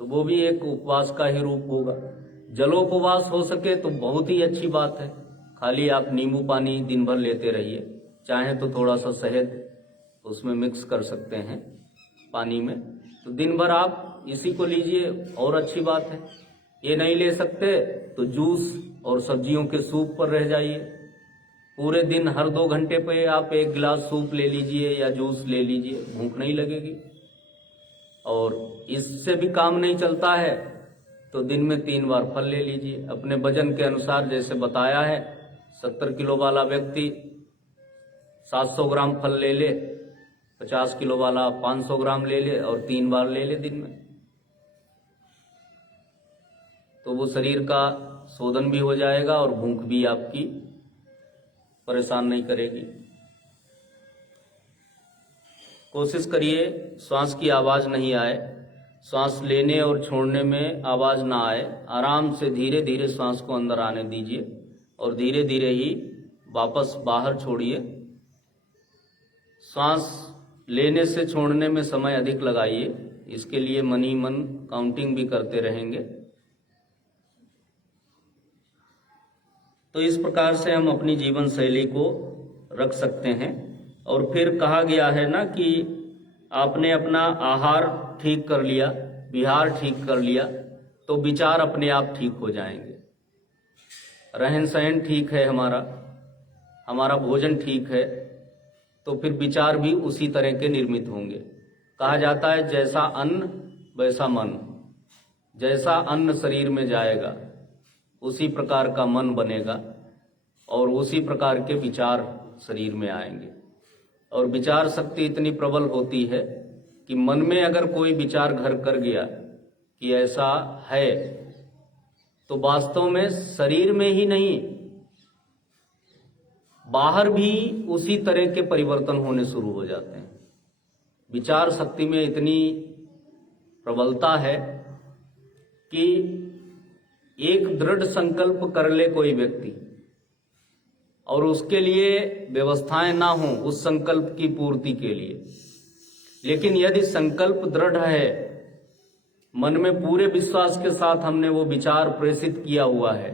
तो वो भी एक उपवास का ही रूप होगा। जलोपवास हो सके तो बहुत ही अच्छी बात है। खाली आप नींबू पानी दिन भर लेते रहिए, चाहे तो थोड़ा सा शहद उसमें मिक्स कर सकते हैं पानी में, तो दिन भर आप इसी को लीजिए और अच्छी बात है। ये नहीं ले सकते तो जूस और सब्जियों के सूप पर रह जाइए। पूरे दिन हर 2 घंटे पे आप 1 गिलास सूप ले लीजिए या जूस ले लीजिए, भूख नहीं लगेगी। और इससे भी काम नहीं चलता है तो दिन में 3 बार फल ले लीजिए अपने वजन के अनुसार। जैसे बताया है 70 किलो वाला व्यक्ति 700 ग्राम फल ले ले, 50 किलो वाला 500 ग्राम ले ले और 3 बार ले ले दिन में, तो वो शरीर का शोधन भी हो जाएगा और भूख भी आपकी परेशान नहीं करेगी। कोशिश करिए श्वास की आवाज नहीं आए, श्वास लेने और छोड़ने में आवाज ना आए। आराम से धीरे धीरे श्वास को अंदर आने दीजिए और धीरे धीरे ही वापस बाहर छोड़िए। श्वास लेने से छोड़ने में समय अधिक लगाइए, इसके लिए मन ही मन काउंटिंग भी करते रहेंगे। तो इस प्रकार से हम अपनी जीवन शैली को रख सकते हैं। और फिर कहा गया है ना कि आपने अपना आहार ठीक कर लिया, विहार ठीक कर लिया, तो विचार अपने आप ठीक हो जाएंगे। रहन सहन ठीक है, हमारा भोजन ठीक है, तो फिर विचार भी उसी तरह के निर्मित होंगे। कहा जाता है जैसा अन्न वैसा मन, जैसा अन्न शरीर में जाएगा उसी प्रकार का मन बनेगा और उसी प्रकार के विचार शरीर में आएंगे। और विचार शक्ति इतनी प्रबल होती है कि मन में अगर कोई विचार घर कर गया कि ऐसा है, तो वास्तव में शरीर में ही नहीं बाहर भी उसी तरह के परिवर्तन होने शुरू हो जाते हैं। विचार शक्ति में इतनी प्रबलता है कि एक दृढ़ संकल्प कर ले कोई व्यक्ति और उसके लिए व्यवस्थाएं ना हो उस संकल्प की पूर्ति के लिए, लेकिन यदि संकल्प दृढ़ है, मन में पूरे विश्वास के साथ हमने वो विचार प्रेषित किया हुआ है,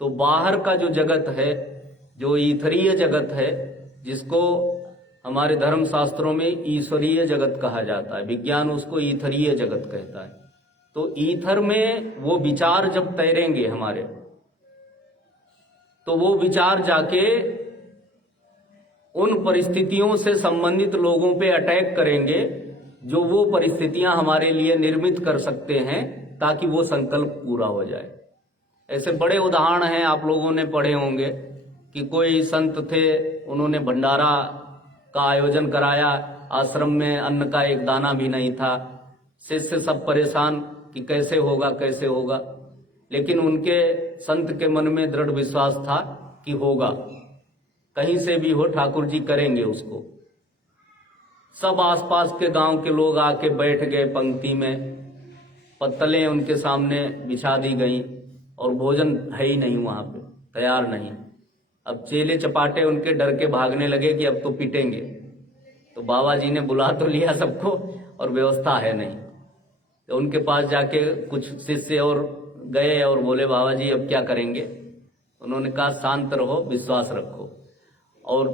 तो बाहर का जो जगत है, जो ईथरीय जगत है, जिसको हमारे धर्म शास्त्रों में ईश्वरीय जगत कहा जाता है, विज्ञान उसको ईथरीय जगत कहता है, तो ईथर में वो विचार जब तैरेंगे हमारे, तो वो विचार जाके उन परिस्थितियों से संबंधित लोगों पे अटैक करेंगे जो वो परिस्थितियां हमारे लिए निर्मित कर सकते हैं ताकि वो संकल्प पूरा हो जाए। ऐसे बड़े उदाहरण हैं, आप लोगों ने पढ़े होंगे कि कोई संत थे, उन्होंने भंडारा का आयोजन कराया, आश्रम में अन्न का एक दाना भी नहीं था, शिष्य सब परेशान कि कैसे होगा कैसे होगा, लेकिन उनके संत के मन में दृढ़ विश्वास था कि होगा, कहीं से भी हो ठाकुर जी करेंगे उसको। सब आसपास के गांव के लोग आके बैठ गए पंक्ति में, पत्तलें उनके सामने बिछा दी गई और भोजन है ही नहीं वहां पे, तैयार नहीं। अब चेले चपाटे उनके डर के भागने लगे कि अब तो पिटेंगे। तो बाबा जी ने बुला तो लिया सबको और व्यवस्था है नहीं। तो उनके पास जाके कुछ शिष्य और गए और बोले बाबा जी अब क्या करेंगे। उन्होंने कहा शांत रहो, विश्वास रखो। और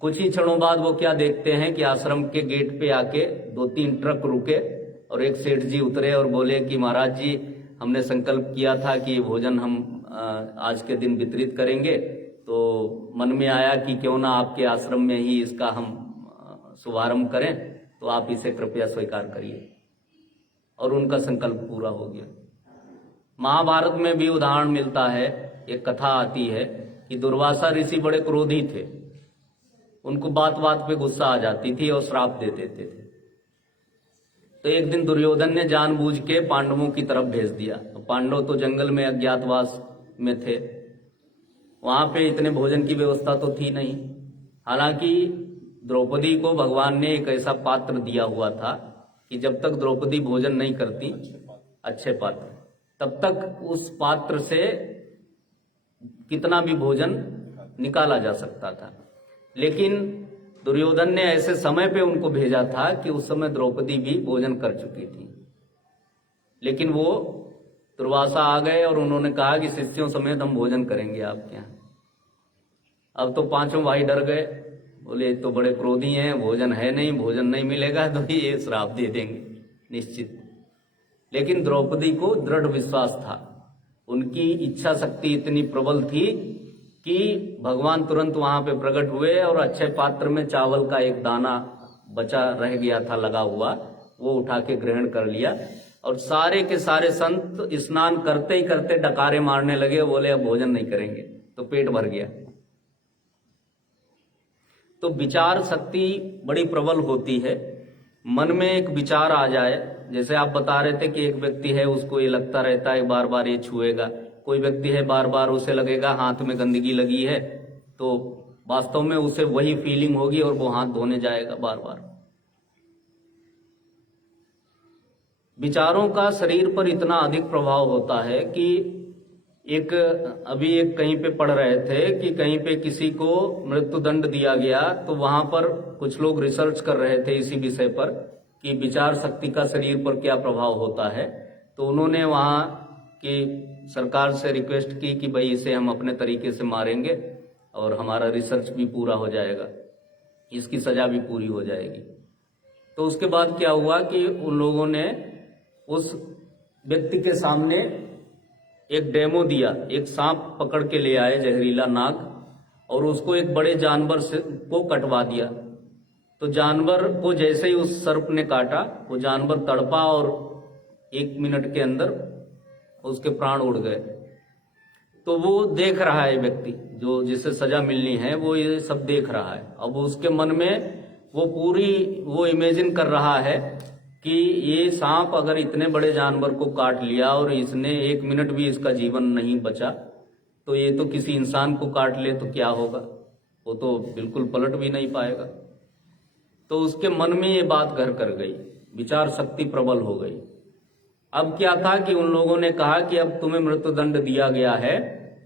कुछ ही क्षणों बाद वो क्या देखते हैं कि आश्रम के गेट पे आके 2-3 ट्रक रुके और एक सेठ जी उतरे और बोले कि महाराज जी हमने संकल्प किया था कि ये भोजन हम आज के दिन वितरित करेंगे, तो मन में आया कि क्यों ना आपके आश्रम में ही इसका हम शुभारंभ करें, तो आप इसे कृपया स्वीकार करिए। और उनका संकल्प पूरा हो गया। महाभारत में भी उदाहरण मिलता है, एक कथा आती है कि दुर्वासा ऋषि बड़े क्रोधी थे, उनको बात बात पे गुस्सा आ जाती थी और श्राप दे देते थे। तो एक दिन दुर्योधन ने जानबूझ के पांडवों की तरफ भेज दिया। पांडव तो जंगल में अज्ञातवास में थे, वहां पे इतने भोजन की व्यवस्था तो थी नहीं। हालांकि द्रौपदी को भगवान ने एक ऐसा पात्र दिया हुआ था कि जब तक द्रौपदी भोजन नहीं करती, अच्छे पात्र, तब तक उस पात्र से कितना भी भोजन निकाला जा सकता था। लेकिन दुर्योधन ने ऐसे समय पे उनको भेजा था कि उस समय द्रौपदी भी भोजन कर चुकी थी। लेकिन वो दुर्वासा आ गए और उन्होंने कहा कि शिष्यों समेत हम भोजन करेंगे आपके यहाँ। अब तो पांचों भाई डर गए, बोले तो बड़े क्रोधी हैं, भोजन है नहीं, भोजन नहीं मिलेगा तो ये श्राप दे देंगे निश्चित। लेकिन द्रौपदी को दृढ़ विश्वास था, उनकी इच्छा शक्ति इतनी प्रबल थी कि भगवान तुरंत वहां पे प्रकट हुए और अच्छे पात्र में चावल का एक दाना बचा रह गया था लगा हुआ, वो उठा के ग्रहण कर लिया। और सारे के सारे संत स्नान करते ही करते डकारे मारने लगे, बोले अब भोजन नहीं करेंगे, तो पेट भर गया। तो विचार शक्ति बड़ी प्रबल होती है। मन में एक विचार आ जाए, जैसे आप बता रहे थे कि एक व्यक्ति है उसको ये लगता रहता है बार बार ये छुएगा, कोई व्यक्ति है बार बार उसे लगेगा हाथ में गंदगी लगी है, तो वास्तव में उसे वही फीलिंग होगी और वो हाथ धोने जाएगा बार बार। विचारों का शरीर पर इतना अधिक प्रभाव होता है कि अभी एक कहीं पे पढ़ रहे थे कि कहीं पे किसी को मृत्यु दंड दिया गया, तो वहां पर कुछ लोग रिसर्च कर रहे थे इसी विषय पर कि विचार शक्ति का शरीर पर क्या प्रभाव होता है। तो उन्होंने वहां की सरकार से रिक्वेस्ट की कि भाई इसे हम अपने तरीके से मारेंगे और हमारा रिसर्च भी पूरा हो जाएगा, इसकी सजा भी पूरी हो जाएगी। तो उसके बाद क्या हुआ कि उन लोगों ने उस व्यक्ति के सामने एक डेमो दिया, एक सांप पकड़ के ले आए, जहरीला नाग, और उसको एक बड़े जानवर से को कटवा दिया। तो जानवर को जैसे ही उस सर्प ने काटा, वो जानवर तड़पा और 1 मिनट के अंदर उसके प्राण उड़ गए। तो वो देख रहा है व्यक्ति जो जिसे सजा मिलनी है, वो ये सब देख रहा है। अब उसके मन में वो इमेजिन कर रहा है कि ये सांप अगर इतने बड़े जानवर को काट लिया और इसने 1 मिनट भी इसका जीवन नहीं बचा, तो ये तो किसी इंसान को काट ले तो क्या होगा, वो तो बिल्कुल पलट भी नहीं पाएगा। तो उसके मन में ये बात घर कर गई, विचार शक्ति प्रबल हो गई। अब क्या था कि उन लोगों ने कहा कि अब तुम्हें मृत्युदंड दिया गया है,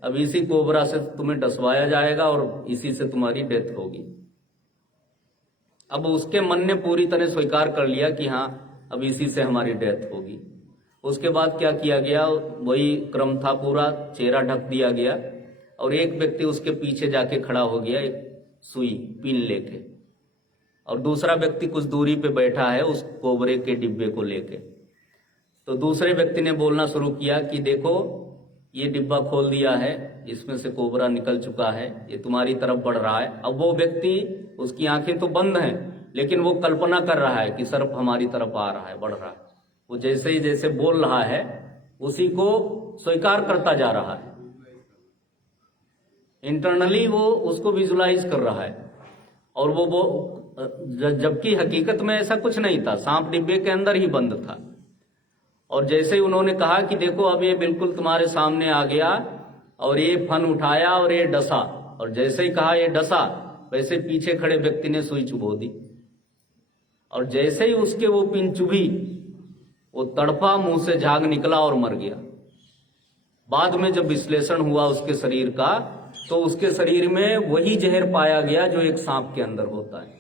अब इसी कोबरा से तुम्हें डसवाया जाएगा और इसी से तुम्हारी डेथ होगी। अब उसके मन ने पूरी तरह स्वीकार कर लिया कि हाँ अब इसी से हमारी डेथ होगी। उसके बाद क्या किया गया, वही क्रम था पूरा, चेहरा ढक दिया गया और एक व्यक्ति उसके पीछे जाके खड़ा हो गया एक सुई पिन लेके, और दूसरा व्यक्ति कुछ दूरी पे बैठा है उस कोबरे के डिब्बे को लेके। तो दूसरे व्यक्ति ने बोलना शुरू किया कि देखो ये डिब्बा खोल दिया है, इसमें से कोबरा निकल चुका है, ये तुम्हारी तरफ बढ़ रहा है। अब वो व्यक्ति, उसकी आंखें तो बंद हैं लेकिन वो कल्पना कर रहा है कि सर्प हमारी तरफ आ रहा है, बढ़ रहा है। वो जैसे ही जैसे बोल रहा है उसी को स्वीकार करता जा रहा है। इंटरनली वो उसको विजुलाइज कर रहा है। और वो जबकि हकीकत में ऐसा कुछ नहीं था, सांप डिब्बे के अंदर ही बंद था। और जैसे ही उन्होंने कहा कि देखो अब ये बिल्कुल तुम्हारे सामने आ गया, और ये फन उठाया और ये डसा, और जैसे ही कहा ये डसा, वैसे पीछे खड़े व्यक्ति ने सुई चुभो दी। और जैसे ही उसके वो पिन चुभी, वो तड़पा, मुंह से झाग निकला और मर गया। बाद में जब विश्लेषण हुआ उसके शरीर का, तो उसके शरीर में वही जहर पाया गया जो एक सांप के अंदर होता है।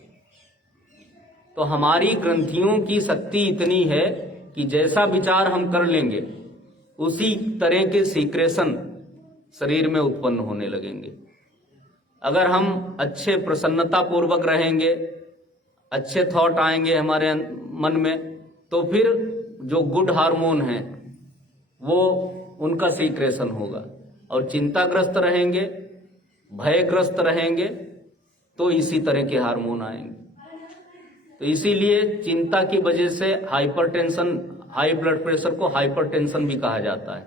तो हमारी ग्रंथियों की शक्ति इतनी है कि जैसा विचार हम कर लेंगे उसी तरह के सीक्रेशन शरीर में उत्पन्न होने लगेंगे। अगर हम अच्छे प्रसन्नता पूर्वक रहेंगे, अच्छे थॉट आएंगे हमारे मन में, तो फिर जो गुड हार्मोन है वो उनका सीक्रेशन होगा। और चिंताग्रस्त रहेंगे, भयग्रस्त रहेंगे, तो इसी तरह के हार्मोन आएंगे। तो इसीलिए चिंता की वजह से हाइपरटेंशन, हाई ब्लड प्रेशर को हाइपरटेंशन भी कहा जाता है,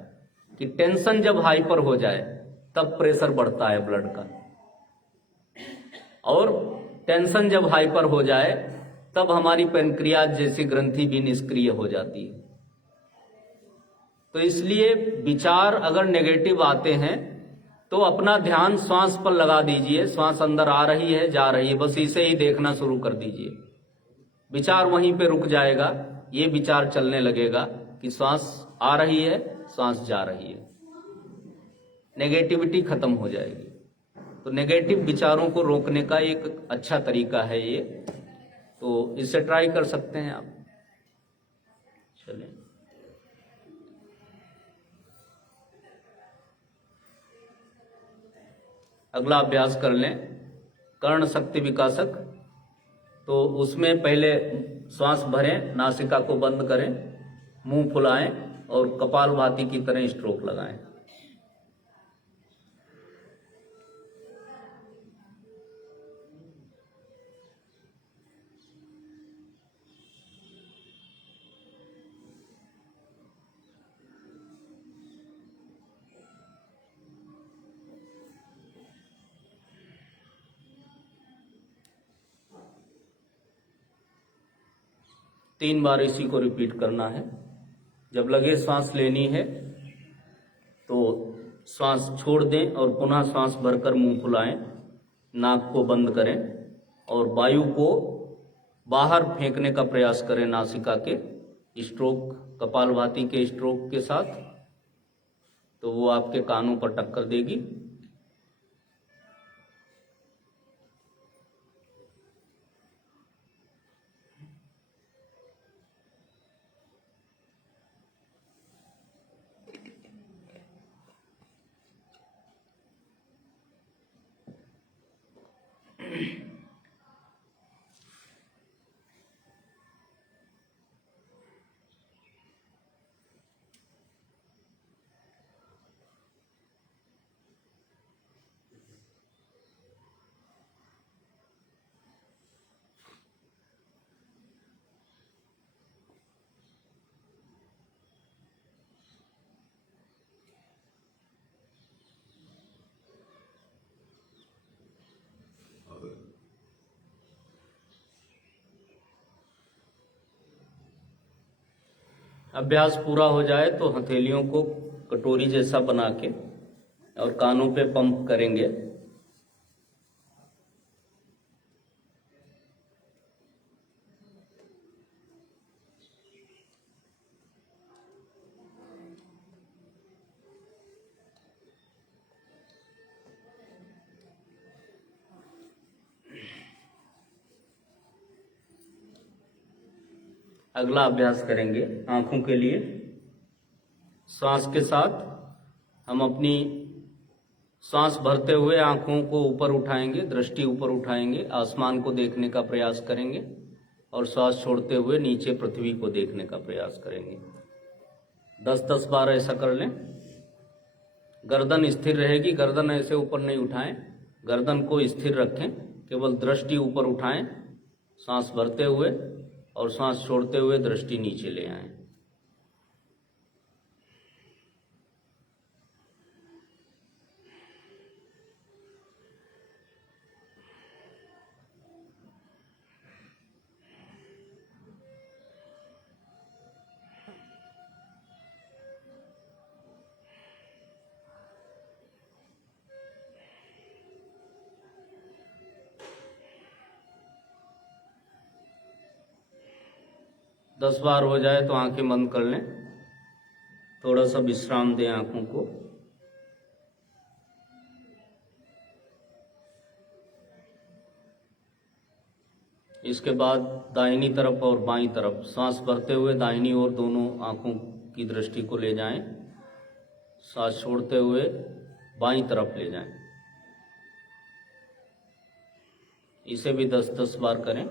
कि टेंशन जब हाइपर हो जाए तब प्रेशर बढ़ता है ब्लड का, और टेंशन जब हाइपर हो जाए तब हमारी पेनक्रियाज जैसी ग्रंथि भी निष्क्रिय हो जाती है। तो इसलिए विचार अगर नेगेटिव आते हैं तो अपना ध्यान श्वास पर लगा दीजिए। श्वास अंदर आ रही है, जा रही है, बस इसे ही देखना शुरू कर दीजिए। विचार वहीं पे रुक जाएगा, ये विचार चलने लगेगा कि श्वास आ रही है, श्वास जा रही है। नेगेटिविटी खत्म हो जाएगी। तो नेगेटिव विचारों को रोकने का एक अच्छा तरीका है ये, तो इसे ट्राई कर सकते हैं आप। चलिए, अगला अभ्यास कर लें, कर्ण शक्ति विकासक। तो उसमें पहले श्वास भरें, नासिका को बंद करें, मुंह फुलाएं और कपालभाति की तरह स्ट्रोक लगाएं। तीन बार इसी को रिपीट करना है। जब लगे सांस लेनी है तो सांस छोड़ दें और पुनः सांस भरकर मुंह फुलाएं, नाक को बंद करें और वायु को बाहर फेंकने का प्रयास करें नासिका के स्ट्रोक, कपालभाति के स्ट्रोक के साथ। तो वो आपके कानों पर टक्कर देगी। अभ्यास पूरा हो जाए तो हथेलियों को कटोरी जैसा बना के और कानों पे पंप करेंगे। अगला अभ्यास करेंगे आंखों के लिए। श्वास के साथ हम अपनी सांस भरते हुए आंखों को ऊपर उठाएंगे, दृष्टि ऊपर उठाएंगे, आसमान को देखने का प्रयास करेंगे और श्वास छोड़ते हुए नीचे पृथ्वी को देखने का प्रयास करेंगे। 10-10 बार ऐसा कर लें। गर्दन स्थिर रहेगी, गर्दन ऐसे ऊपर नहीं उठाएं, गर्दन को स्थिर रखें, केवल दृष्टि ऊपर उठाएं, सांस भरते हुए और सांस छोड़ते हुए दृष्टि नीचे ले आए। दस बार हो जाए तो आंखें बंद कर लें, थोड़ा सा विश्राम दें आंखों को। इसके बाद दाहिनी तरफ और बाईं तरफ सांस भरते हुए दाहिनी ओर दोनों आंखों की दृष्टि को ले जाएं, सांस छोड़ते हुए बाईं तरफ ले जाएं। इसे भी 10-10 बार करें।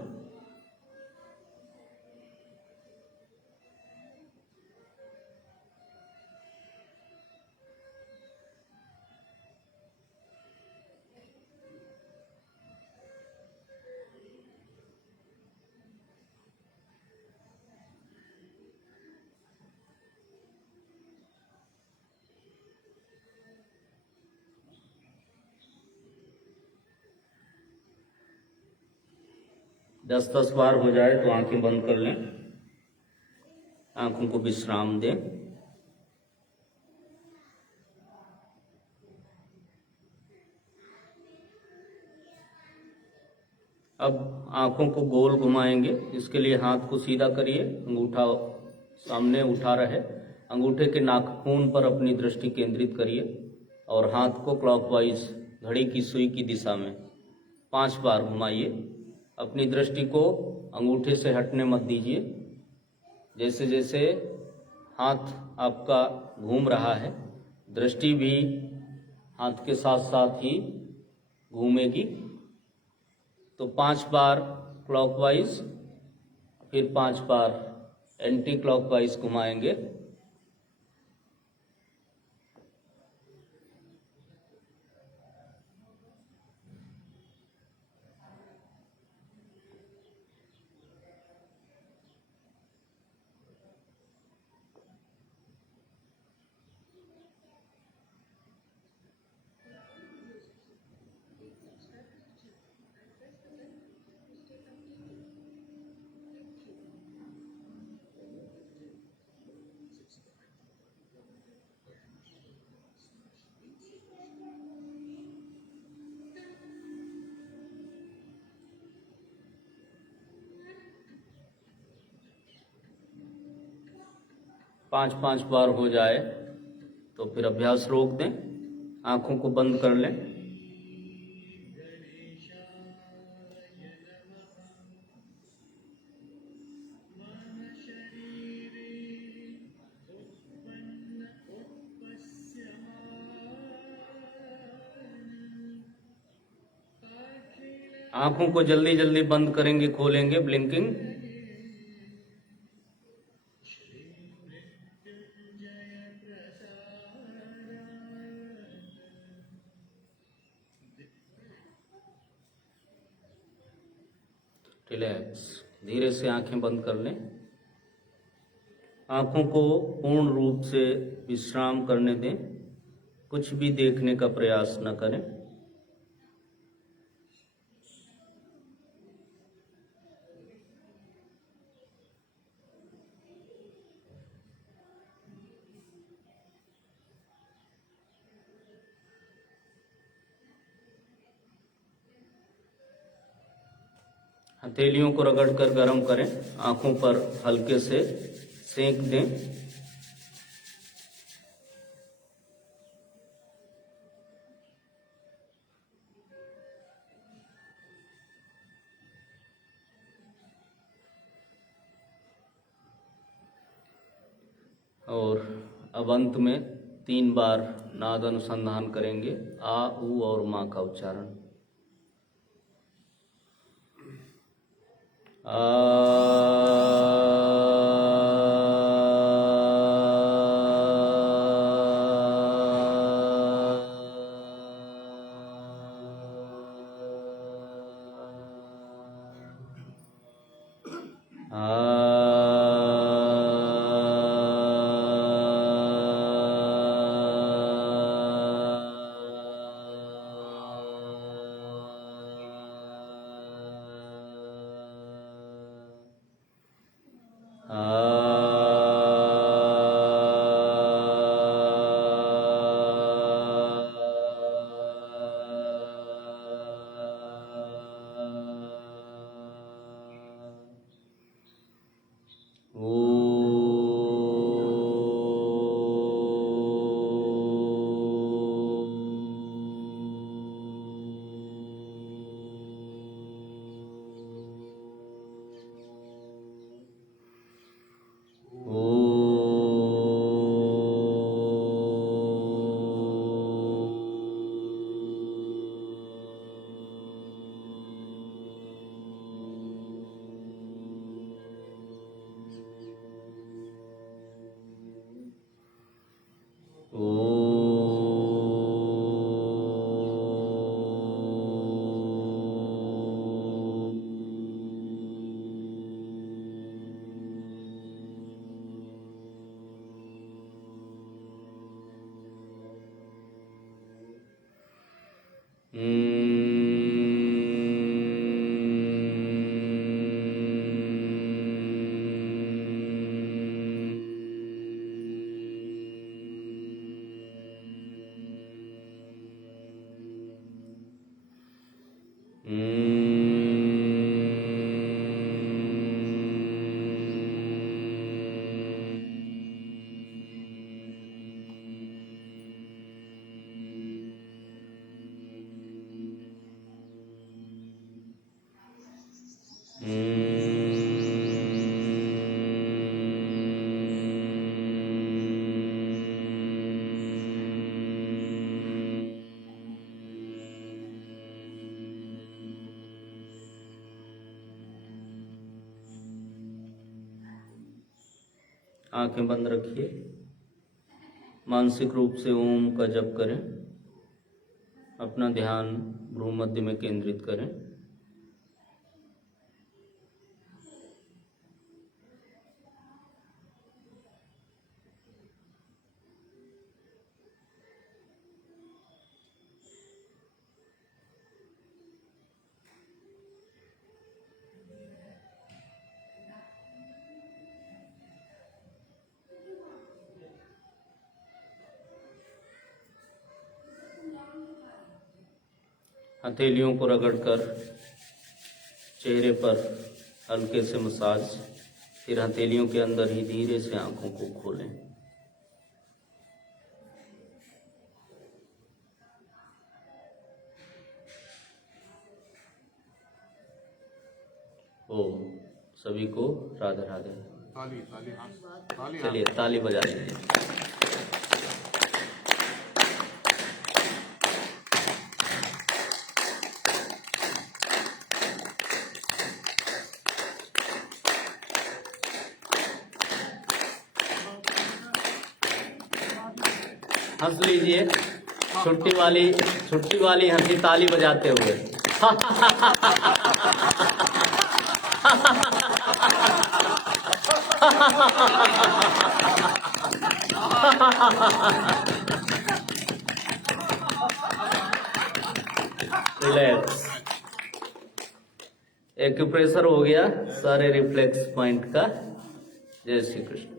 दस 10 बार हो जाए तो आंखें बंद कर लें, आंखों को विश्राम दें। अब आंखों को गोल घुमाएंगे। इसके लिए हाथ को सीधा करिए, अंगूठा सामने उठा रहे, अंगूठे के नाखून पर अपनी दृष्टि केंद्रित करिए और हाथ को क्लॉकवाइज घड़ी की सुई की दिशा में 5 बार घुमाइए। अपनी दृष्टि को अंगूठे से हटने मत दीजिए। जैसे जैसे हाथ आपका घूम रहा है, दृष्टि भी हाथ के साथ साथ ही घूमेगी। तो 5 बार क्लॉकवाइज, फिर 5 बार एंटी क्लॉकवाइज घुमाएंगे। पाँच बार हो जाए तो फिर अभ्यास रोक दें, आंखों को बंद कर लें। आंखों को जल्दी जल्दी बंद करेंगे, खोलेंगे, ब्लिंकिंग। रिलैक्स, धीरे से आंखें बंद कर लें। आंखों को पूर्ण रूप से विश्राम करने दें, कुछ भी देखने का प्रयास न करें। हथेलियों को रगड़कर गर्म करें, आंखों पर हल्के से सेंक दें। और अब अंत में 3 बार नाद अनुसंधान करेंगे, आ, ऊ और माँ का उच्चारण। आंखें बंद रखिए, मानसिक रूप से ओम का जप करें, अपना ध्यान भ्रू मध्य में केंद्रित करें। हथेलियों को रगड़कर चेहरे पर हल्के से मसाज, फिर हथेलियों के अंदर ही धीरे से आंखों को खोलें। ओम सभी को राधे राधे। ताली ताली हाथ ताली चलिए ताली बजा लीजिए। हंस लीजिए, छुट्टी वाली हंसी ताली बजाते हुए। रिलैक्स, एक्यूप्रेशर हो गया सारे रिफ्लेक्स पॉइंट का। जय श्री कृष्ण।